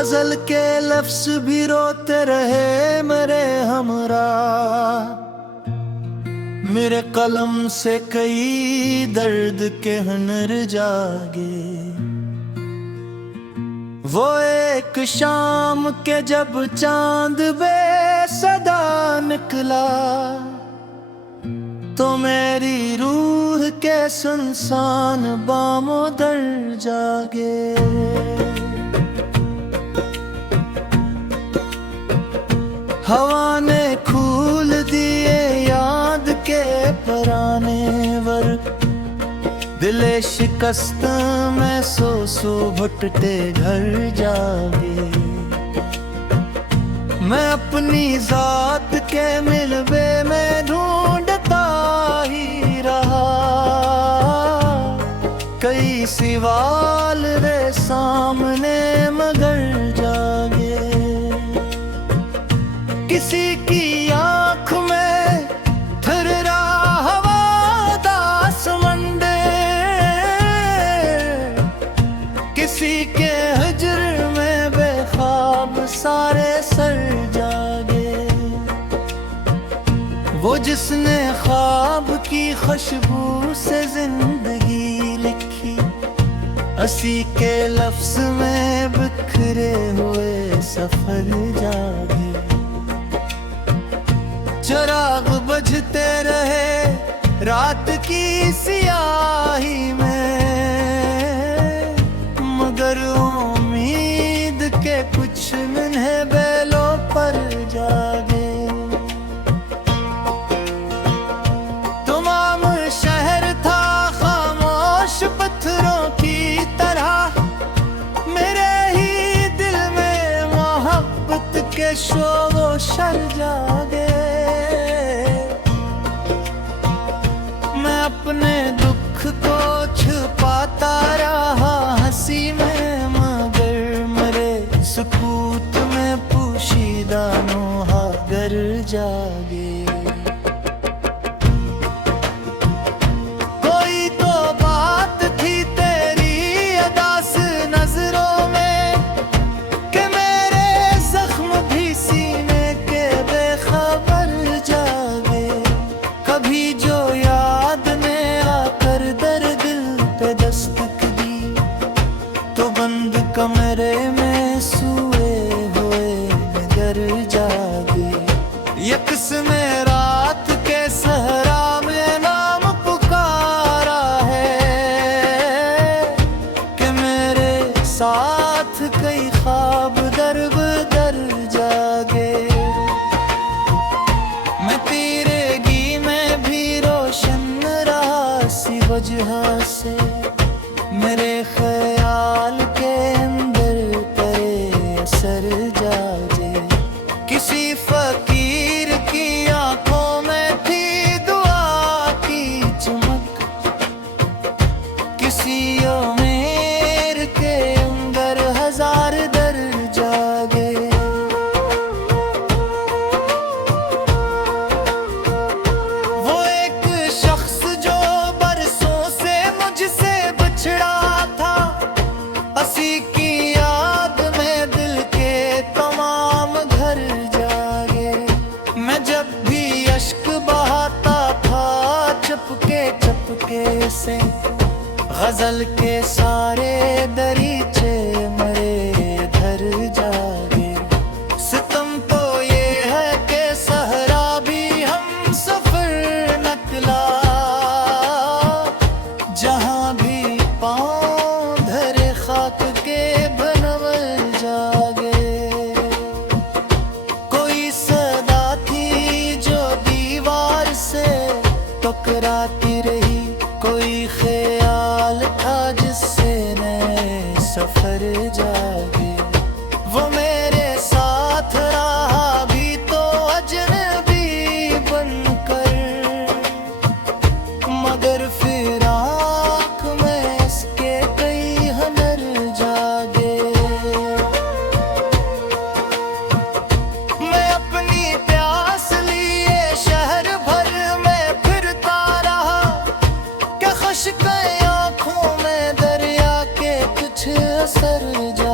गजल के लफ्ज भी रोते रहे मेरे हमरा, मेरे कलम से कई दर्द के हुनर जागे। वो एक शाम के जब चांद बेसदा निकला, तो मेरी रूह के सुनसान बामों दर जागे। हवा ने खूल दिए याद के पुराने वर्क, दिले शिकस्त में सो भटते घर जागे। मैं अपनी जात के मिलबे में ढूंढता ही रहा, कई सवाल रे सामने मगर जागे। किसी की आँख में ठहरा हवा समंदर, किसी के हिजर में बेख्वाब सारे सर जागे। वो जिसने ख्वाब की खुशबू से जिंदगी लिखी, हंसी के लफ्ज में बिखरे हुए सफर जागे। चिराग बुझते रहे रात की सियाही में, मगर उम्मीद के कुछ मिन्हे बेलों पर जागे। तमाम शहर था खामोश पत्थरों की तरह, मेरे ही दिल में मोहब्बत के शोर शर जागे। मैं अपने दुख को छुपाता रहा हंसी में, मगर मेरे सुकूत में पोशीदा नोहा गर जागे। कोई तो बात थी तेरी अदास नजरों में, कि मेरे जख्म भी सीने के बेखबर जागे। कभी जो याद ने आकर दर दिल पे दस्तक दी, तो बंद कमरे में सोए हुए नजर जागे। यकस में रात के सहरा में नाम पुकारा है, कि मेरे साथ कई ख्वाब दर बदर जागे। मैं तीरेगी में भी रोशन रहा सी वजह से, मेरे ख्याल के अंदर तेरे असर जागे। किसी फकीर की आंखों में थी दुआ की चमक, किसी उम्र के अंदर हजार दर जागे। वो एक शख्स जो बरसों से मुझसे बिछड़ा था, हंसी की याद में दिल के तमाम घर जागे। मैं जब भी अश्क बहाता था चपके चपके से, गजल के सारे दरीचे मरे धर जागे। सितम तो ये है कि सहरा भी हम सफर नकला, जहाँ भी पाँव धरे खाक के बनवल जागे। कोई सदा थी जो दीवार से टकराती रही, कोई ख्याल था जिससे नए सफर जागे। वो मेरे साथ रहा भी तो अजनबी बनकर, मगर फिर आँख में इसके कई हुनर जागे। मैं अपनी प्यास लिए शहर भर में फिरता रहा, कि खुश्क आँखों में दरिया के कुछ असर जा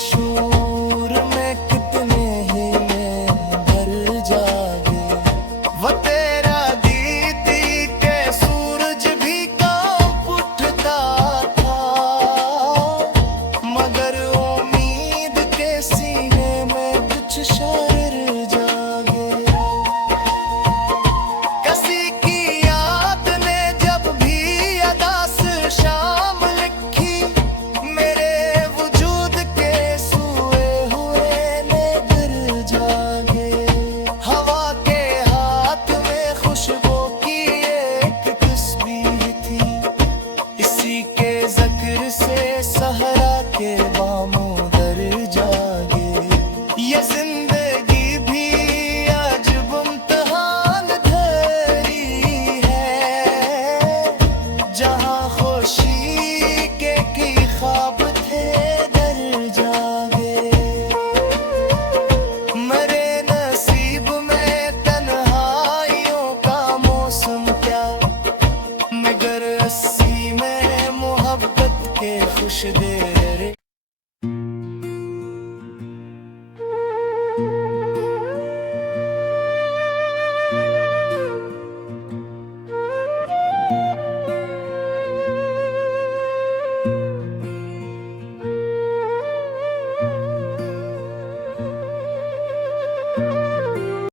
शूर में कितने ही में भर जागे। वो तेरा दीदी के सूरज भी कांप उठता था, मगर उम्मीद के सीने में कुछ शायर जागे। किसी की याद ने जब भी अदास शाम लिखी, मेरे वजूद के सोए हुए ने फिर जागे। हवा के हाथ में खुशबू की एक तस्बीर थी, इसी के जिक्र से सहरा के